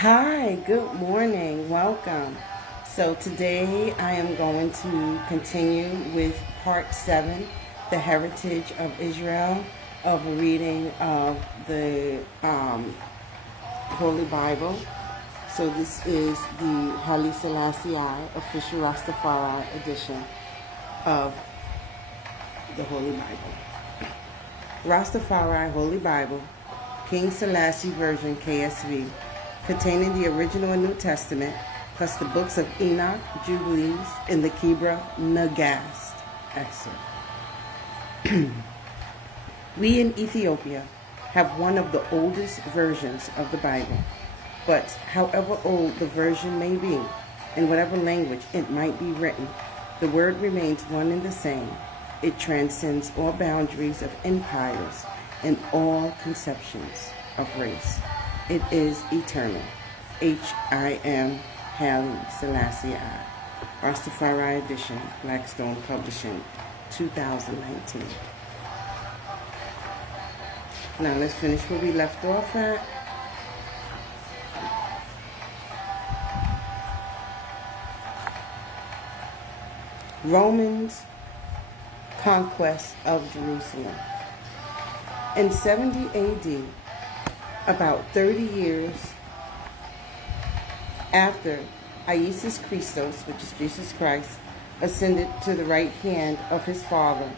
Hi, good morning, welcome. So today I am going to continue with part 7, the heritage of Israel, of a reading of the Holy Bible. So this is the Haile Selassie official Rastafari edition of the Holy Bible. Rastafari Holy Bible, King Selassie version KSV, containing the original and New Testament, plus the books of Enoch, Jubilees, and the Kebra Nagast excerpt. We in Ethiopia have one of the oldest versions of the Bible, but however old the version may be, in whatever language it might be written, the word remains one and the same. It transcends all boundaries of empires and all conceptions of race. It is eternal. H.I.M. Haile Selassie Rastafari edition, Blackstone Publishing, 2019. Now let's finish where we left off at. Romans' conquest of Jerusalem. In 70 AD, about 30 years after Iesus Christos, which is Jesus Christ, ascended to the right hand of his Father,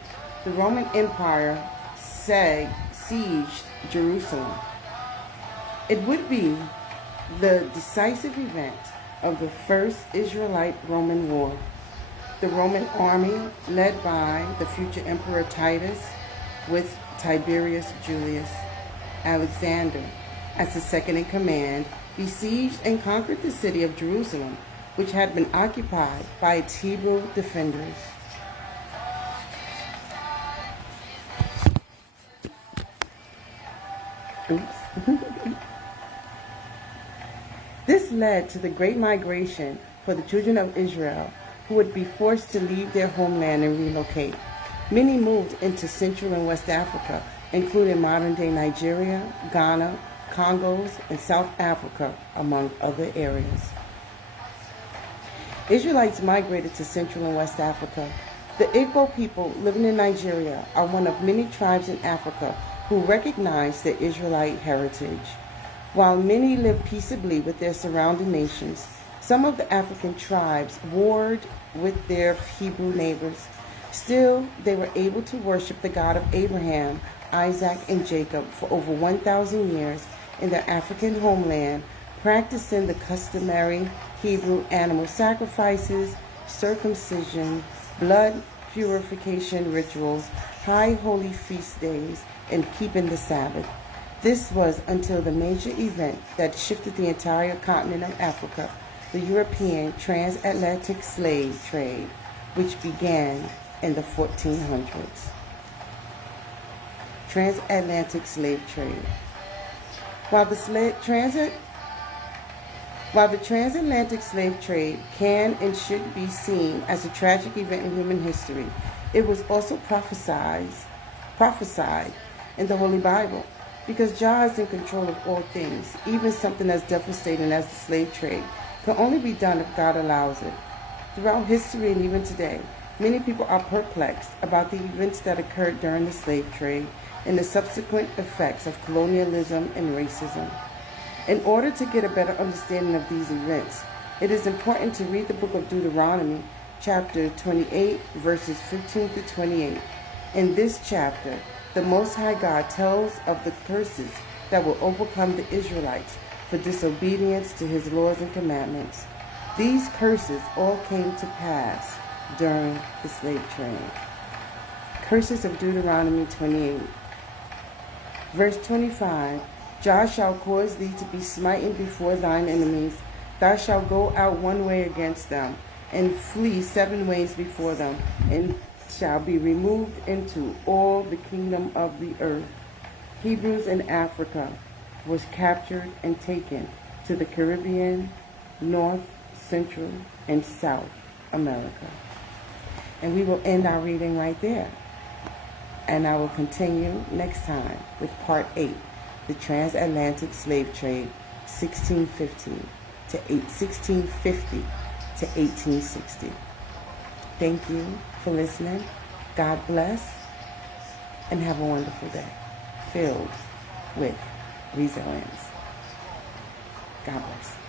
the Roman Empire sieged Jerusalem. It would be the decisive event of the First Israelite-Roman War. The Roman army, led by the future Emperor Titus, with Tiberius Julius Alexander as the second in command, besieged and conquered the city of Jerusalem, which had been occupied by its Hebrew defenders. This led to the great migration for the children of Israel, who would be forced to leave their homeland and relocate. Many moved into Central and West Africa, including modern-day Nigeria, Ghana, Congos, and South Africa, among other areas. Israelites migrated to Central and West Africa. The Igbo people living in Nigeria are one of many tribes in Africa who recognize their Israelite heritage. While many live peaceably with their surrounding nations, some of the African tribes warred with their Hebrew neighbors. Still, they were able to worship the God of Abraham, Isaac, and Jacob for over 1,000 years in their African homeland, practicing the customary Hebrew animal sacrifices, circumcision, blood purification rituals, high holy feast days, and keeping the Sabbath. This was until the major event that shifted the entire continent of Africa, the European transatlantic slave trade, which began in the 1400s. Transatlantic slave trade. While the transatlantic slave trade can and should be seen as a tragic event in human history, it was also prophesied in the Holy Bible, because Jah is in control of all things. Even something as devastating as the slave trade can only be done if God allows it. Throughout history and even today, many people are perplexed about the events that occurred during the slave trade and the subsequent effects of colonialism and racism. In order to get a better understanding of these events, it is important to read the book of Deuteronomy, chapter 28, verses 15 to 28. In this chapter, the Most High God tells of the curses that will overcome the Israelites for disobedience to his laws and commandments. These curses all came to pass during the slave trade. Curses of Deuteronomy 28. Verse 25, Jah shall cause thee to be smitten before thine enemies. Thou shalt go out one way against them, and flee 7 ways before them, and shall be removed into all the kingdom of the earth. Hebrews in Africa was captured and taken to the Caribbean, North, Central, and South America. And we will end our reading right there. And I will continue next time with part 8, the transatlantic slave trade, 1650 to 1860. Thank you for listening. God bless, and have a wonderful day filled with resilience. God bless.